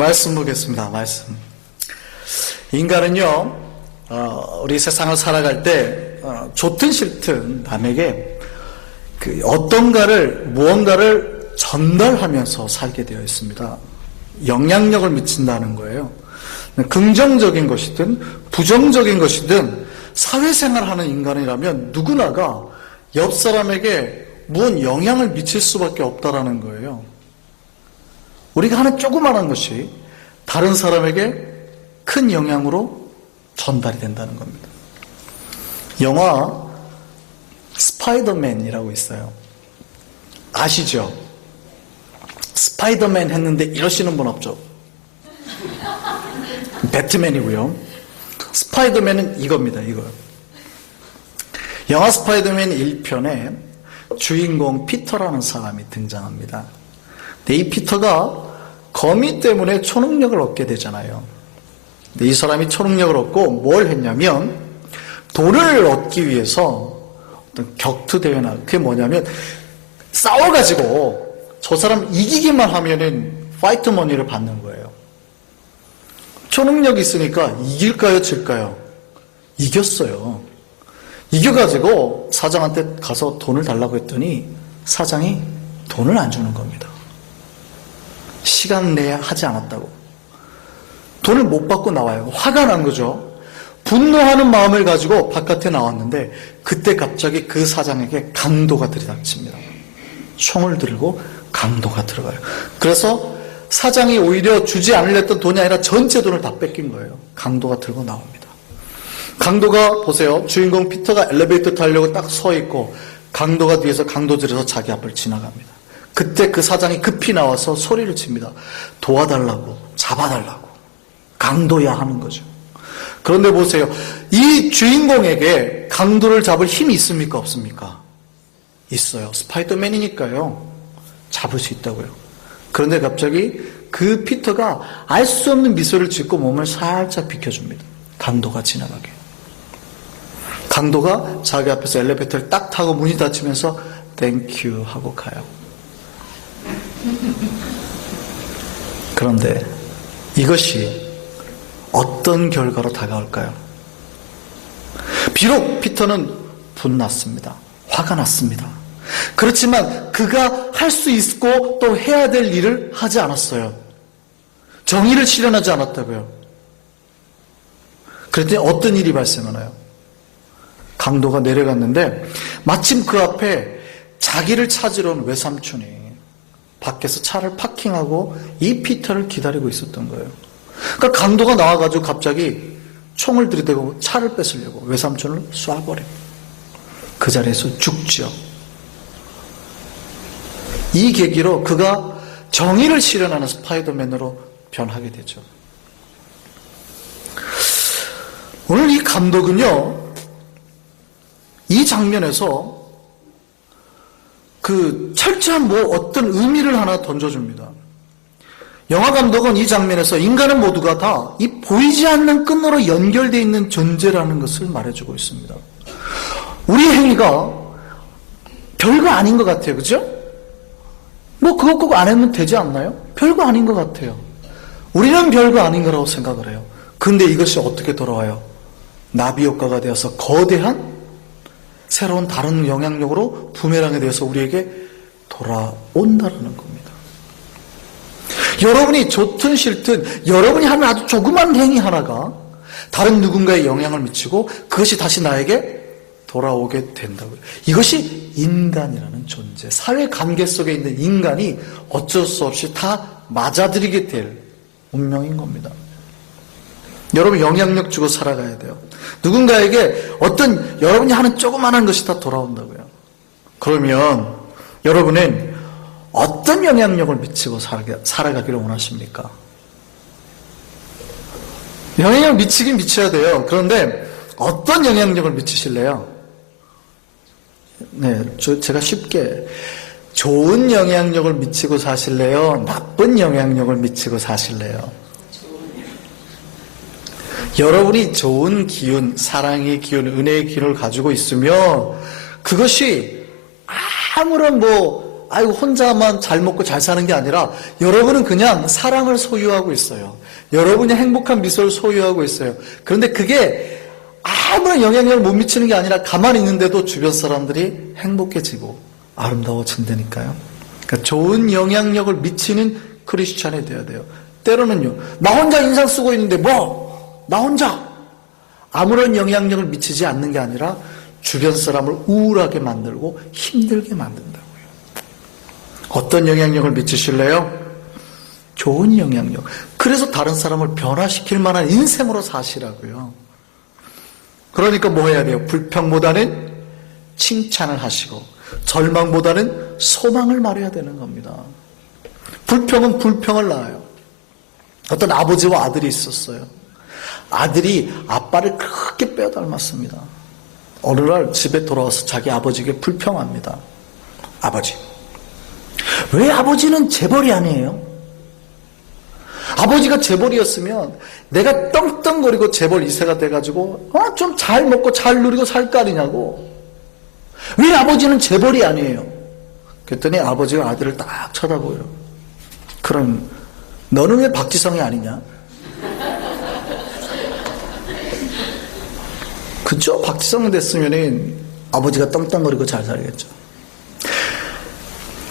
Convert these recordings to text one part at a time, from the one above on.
말씀 보겠습니다. 말씀. 인간은요, 우리 세상을 살아갈 때 좋든 싫든 남에게 무언가를 전달하면서 살게 되어 있습니다. 영향력을 미친다는 거예요. 긍정적인 것이든 부정적인 것이든 사회생활하는 인간이라면 누구나가 옆 사람에게 무언 영향을 미칠 수밖에 없다라는 거예요. 우리가 하는 조그마한 것이 다른 사람에게 큰 영향으로 전달이 된다는 겁니다. 영화 스파이더맨이라고 있어요. 아시죠? 스파이더맨 했는데 이러시는 분 없죠? 배트맨이고요. 스파이더맨은 이겁니다. 이거. 영화 스파이더맨 1편에 주인공 피터라는 사람이 등장합니다. 근데 이 피터가 거미 때문에 초능력을 얻게 되잖아요. 근데 이 사람이 초능력을 얻고 뭘 했냐면 돈을 얻기 위해서 어떤 격투 대회나 그게 뭐냐면 싸워가지고 저 사람 이기기만 하면은 파이트 머니를 받는 거예요. 초능력이 있으니까 이길까요, 질까요? 이겼어요. 이겨가지고 사장한테 가서 돈을 달라고 했더니 사장이 돈을 안 주는 겁니다. 시간 내에 하지 않았다고. 돈을 못 받고 나와요. 화가 난 거죠. 분노하는 마음을 가지고 바깥에 나왔는데 그때 갑자기 그 사장에게 강도가 들이닥칩니다. 총을 들고 강도가 들어가요. 그래서 사장이 오히려 주지 않으려 했던 돈이 아니라 전체 돈을 다 뺏긴 거예요. 강도가 들고 나옵니다. 강도가 보세요. 주인공 피터가 엘리베이터 타려고 딱 서 있고 강도가 뒤에서 강도질해서 자기 앞을 지나갑니다. 그때 그 사장이 급히 나와서 소리를 칩니다. 도와달라고, 잡아달라고. 강도야 하는 거죠. 그런데 보세요. 이 주인공에게 강도를 잡을 힘이 있습니까? 없습니까? 있어요. 스파이더맨이니까요. 잡을 수 있다고요. 그런데 갑자기 그 피터가 알 수 없는 미소를 짓고 몸을 살짝 비켜줍니다. 강도가 지나가게. 강도가 자기 앞에서 엘리베이터를 딱 타고 문이 닫히면서 땡큐 하고 가요. 그런데 이것이 어떤 결과로 다가올까요? 비록 피터는 분났습니다. 화가 났습니다. 그렇지만 그가 할 수 있고 또 해야 될 일을 하지 않았어요. 정의를 실현하지 않았다고요. 그랬더니 어떤 일이 발생하나요? 강도가 내려갔는데 마침 그 앞에 자기를 찾으러 온 외삼촌이 밖에서 차를 파킹하고 이 피터를 기다리고 있었던 거예요. 그러니까 강도가 나와가지고 갑자기 총을 들이대고 차를 뺏으려고 외삼촌을 쏴버려요. 그 자리에서 죽죠. 이 계기로 그가 정의를 실현하는 스파이더맨으로 변하게 되죠. 오늘 이 감독은요, 이 장면에서 그 철저한 어떤 의미를 하나 던져줍니다. 영화 감독은 이 장면에서 인간은 모두가 다 이 보이지 않는 끈으로 연결되어 있는 존재라는 것을 말해주고 있습니다. 우리 행위가 별거 아닌 것 같아요. 그죠? 그거 꼭 안 하면 되지 않나요? 별거 아닌 것 같아요. 우리는 별거 아닌 거라고 생각을 해요. 근데 이것이 어떻게 돌아와요? 나비 효과가 되어서 거대한 새로운 다른 영향력으로 부메랑에 대해서 우리에게 돌아온다는 겁니다. 여러분이 좋든 싫든 여러분이 하는 아주 조그만 행위 하나가 다른 누군가에 영향을 미치고 그것이 다시 나에게 돌아오게 된다고요. 이것이 인간이라는 존재, 사회관계 속에 있는 인간이 어쩔 수 없이 다 맞아들이게 될 운명인 겁니다. 여러분 영향력 주고 살아가야 돼요. 누군가에게 어떤 여러분이 하는 조그마한 것이 다 돌아온다고요. 그러면 여러분은 어떤 영향력을 미치고 살아가기를 원하십니까? 영향력 미치긴 미쳐야 돼요. 그런데 어떤 영향력을 미치실래요? 네, 제가 쉽게 좋은 영향력을 미치고 사실래요? 나쁜 영향력을 미치고 사실래요? 여러분이 좋은 기운, 사랑의 기운, 은혜의 기운을 가지고 있으면 그것이 아무런 아이고 혼자만 잘 먹고 잘 사는 게 아니라 여러분은 그냥 사랑을 소유하고 있어요. 여러분이 행복한 미소를 소유하고 있어요. 그런데 그게 아무런 영향력을 못 미치는 게 아니라 가만히 있는데도 주변 사람들이 행복해지고 아름다워진다니까요. 그러니까 좋은 영향력을 미치는 크리스찬이 되어야 돼요. 때로는요, 나 혼자 인상 쓰고 있는데 나 혼자 아무런 영향력을 미치지 않는 게 아니라 주변 사람을 우울하게 만들고 힘들게 만든다고요. 어떤 영향력을 미치실래요? 좋은 영향력. 그래서 다른 사람을 변화시킬 만한 인생으로 사시라고요. 그러니까 뭐 해야 돼요? 불평보다는 칭찬을 하시고 절망보다는 소망을 말해야 되는 겁니다. 불평은 불평을 낳아요. 어떤 아버지와 아들이 있었어요. 아들이 아빠를 그렇게 빼닮았습니다. 어느 날 집에 돌아와서 자기 아버지에게 불평합니다. 아버지, 왜 아버지는 재벌이 아니에요? 아버지가 재벌이었으면 내가 떵떵거리고 재벌 2세가 돼가지고 좀 잘 먹고 잘 누리고 살 거 아니냐고. 왜 아버지는 재벌이 아니에요? 그랬더니 아버지가 아들을 딱 쳐다보요. 그럼 너는 왜 박지성이 아니냐? 그쵸? 박지성 됐으면 아버지가 떵떵거리고 잘 살겠죠.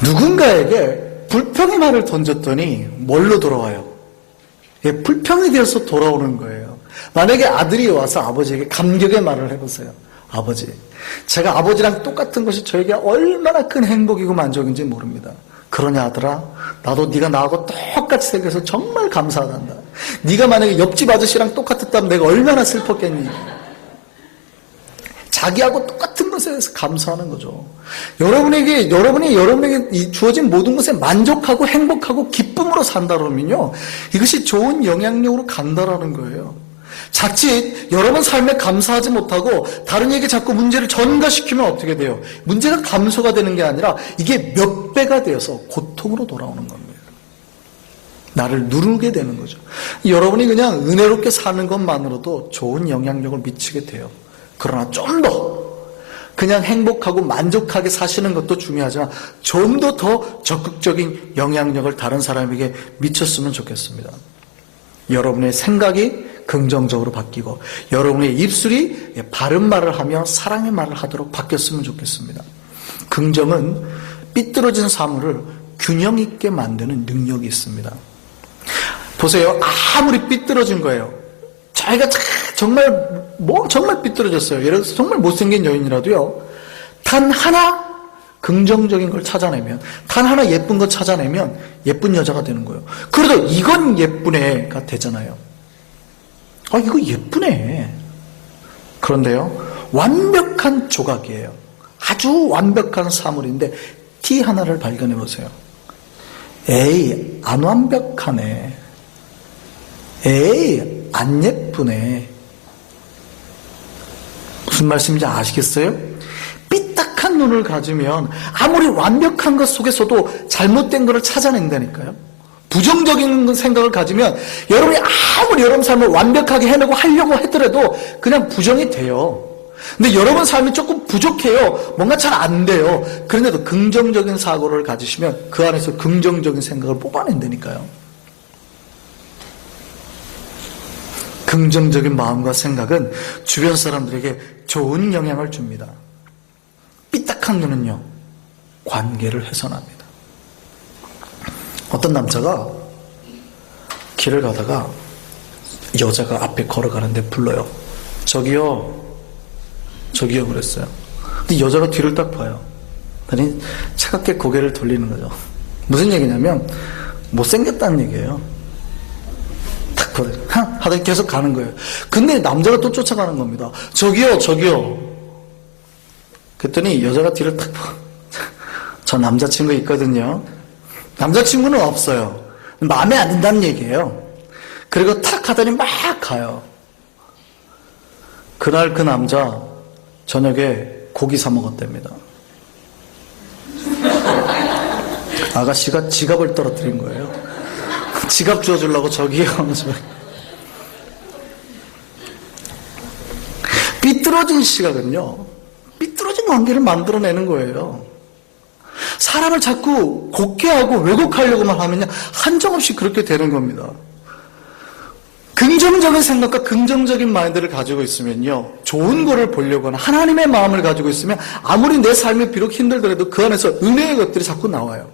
누군가에게 불평의 말을 던졌더니 뭘로 돌아와요? 예, 불평이 되어서 돌아오는 거예요. 만약에 아들이 와서 아버지에게 감격의 말을 해보세요. 아버지, 제가 아버지랑 똑같은 것이 저에게 얼마나 큰 행복이고 만족인지 모릅니다. 그러냐 아들아, 나도 네가 나하고 똑같이 생겨서 정말 감사하단다. 네가 만약에 옆집 아저씨랑 똑같았다면 내가 얼마나 슬펐겠니? 자기하고 똑같은 것에 대해서 감사하는 거죠. 여러분에게 주어진 모든 것에 만족하고 행복하고 기쁨으로 산다 그러면요, 이것이 좋은 영향력으로 간다라는 거예요. 자칫 여러분 삶에 감사하지 못하고 다른 에게 자꾸 문제를 전가시키면 어떻게 돼요? 문제가 감소가 되는 게 아니라 이게 몇 배가 되어서 고통으로 돌아오는 겁니다. 나를 누르게 되는 거죠. 여러분이 그냥 은혜롭게 사는 것만으로도 좋은 영향력을 미치게 돼요. 그러나 좀 더 그냥 행복하고 만족하게 사시는 것도 중요하지만 좀 더 적극적인 영향력을 다른 사람에게 미쳤으면 좋겠습니다. 여러분의 생각이 긍정적으로 바뀌고 여러분의 입술이 바른 말을 하며 사랑의 말을 하도록 바뀌었으면 좋겠습니다. 긍정은 삐뚤어진 사물을 균형 있게 만드는 능력이 있습니다. 보세요. 아무리 삐뚤어진 거예요. 자기가 정말 삐뚤어졌어요. 예를 들어서 정말 못생긴 여인이라도요, 단 하나 긍정적인 걸 찾아내면, 단 하나 예쁜 거 찾아내면 예쁜 여자가 되는 거예요. 그래도 이건 예쁘네가 되잖아요. 이거 예쁘네. 그런데요, 완벽한 조각이에요. 아주 완벽한 사물인데 티 하나를 발견해 보세요. 에이, 안 완벽하네. 에이, 안 예쁘네. 무슨 말씀인지 아시겠어요? 삐딱한 눈을 가지면 아무리 완벽한 것 속에서도 잘못된 것을 찾아낸다니까요. 부정적인 생각을 가지면 여러분이 아무리 여러분 삶을 완벽하게 해내고 하려고 하더라도 그냥 부정이 돼요. 근데 여러분 삶이 조금 부족해요. 뭔가 잘 안 돼요. 그런데도 긍정적인 사고를 가지시면 그 안에서 긍정적인 생각을 뽑아낸다니까요. 긍정적인 마음과 생각은 주변 사람들에게 좋은 영향을 줍니다. 삐딱한 눈은요, 관계를 훼손합니다. 어떤 남자가 길을 가다가 여자가 앞에 걸어가는데 불러요. 저기요 그랬어요. 근데 여자가 뒤를 딱 봐요. 그러니 차갑게 고개를 돌리는 거죠. 무슨 얘기냐면 못생겼다는 얘기예요. 딱 보더니 하더니 계속 가는 거예요. 근데 남자가 또 쫓아가는 겁니다. 저기요. 그랬더니 여자가 뒤를 딱 봐. 저 남자친구 있거든요. 남자친구는 없어요. 마음에 안 든다는 얘기예요. 그리고 탁 하더니 막 가요. 그날 그 남자 저녁에 고기 사 먹었답니다. 아가씨가 지갑을 떨어뜨린 거예요. 지갑 주워주려고 저기요. 삐뚤어진 시각은요, 삐뚤어진 관계를 만들어내는 거예요. 사람을 자꾸 곡해하고 왜곡하려고만 하면요, 한정없이 그렇게 되는 겁니다. 긍정적인 생각과 긍정적인 마인드를 가지고 있으면요, 좋은 거를 보려고 하는 하나님의 마음을 가지고 있으면 아무리 내 삶이 비록 힘들더라도 그 안에서 은혜의 것들이 자꾸 나와요.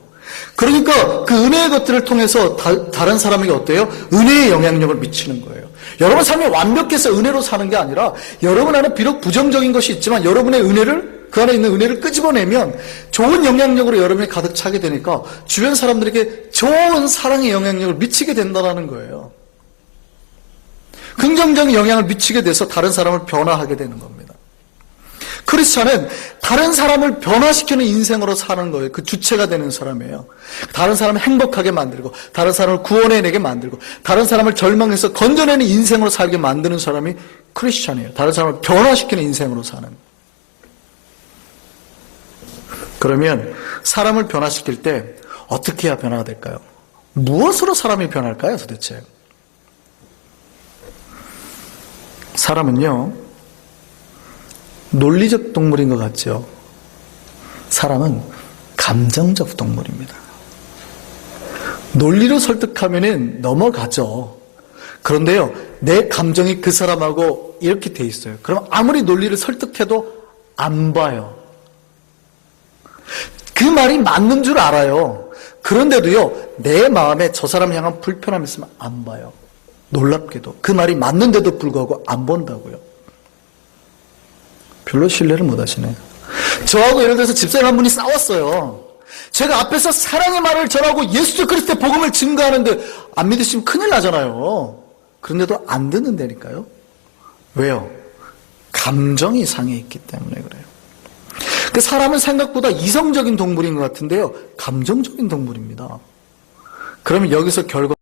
그러니까 그 은혜의 것들을 통해서 다른 사람에게 어때요? 은혜의 영향력을 미치는 거예요. 여러분 삶이 완벽해서 은혜로 사는 게 아니라 여러분 안에 비록 부정적인 것이 있지만 여러분의 은혜를, 그 안에 있는 은혜를 끄집어내면 좋은 영향력으로 여러분이 가득 차게 되니까 주변 사람들에게 좋은 사랑의 영향력을 미치게 된다는 거예요. 긍정적인 영향을 미치게 돼서 다른 사람을 변화하게 되는 겁니다. 크리스찬은 다른 사람을 변화시키는 인생으로 사는 거예요. 그 주체가 되는 사람이에요. 다른 사람을 행복하게 만들고, 다른 사람을 구원해내게 만들고, 다른 사람을 절망해서 건져내는 인생으로 살게 만드는 사람이 크리스찬이에요. 다른 사람을 변화시키는 인생으로 사는. 그러면 사람을 변화시킬 때 어떻게 해야 변화가 될까요? 무엇으로 사람이 변할까요, 도대체? 사람은요, 논리적 동물인 것 같죠? 사람은 감정적 동물입니다. 논리로 설득하면은 넘어가죠. 그런데요, 내 감정이 그 사람하고 이렇게 돼 있어요. 그럼 아무리 논리를 설득해도 안 봐요. 그 말이 맞는 줄 알아요. 그런데도요, 내 마음에 저 사람 향한 불편함이 있으면 안 봐요. 놀랍게도 그 말이 맞는데도 불구하고 안 본다고요. 별로 신뢰를 못 하시네요. 저하고 예를 들어서 집사님 한 분이 싸웠어요. 제가 앞에서 사랑의 말을 전하고 예수 그리스도의 복음을 증거하는데 안 믿으시면 큰일 나잖아요. 그런데도 안 듣는다니까요. 왜요? 감정이 상해 있기 때문에 그래요. 그 사람은 생각보다 이성적인 동물인 것 같은데요, 감정적인 동물입니다. 그러면 여기서 결과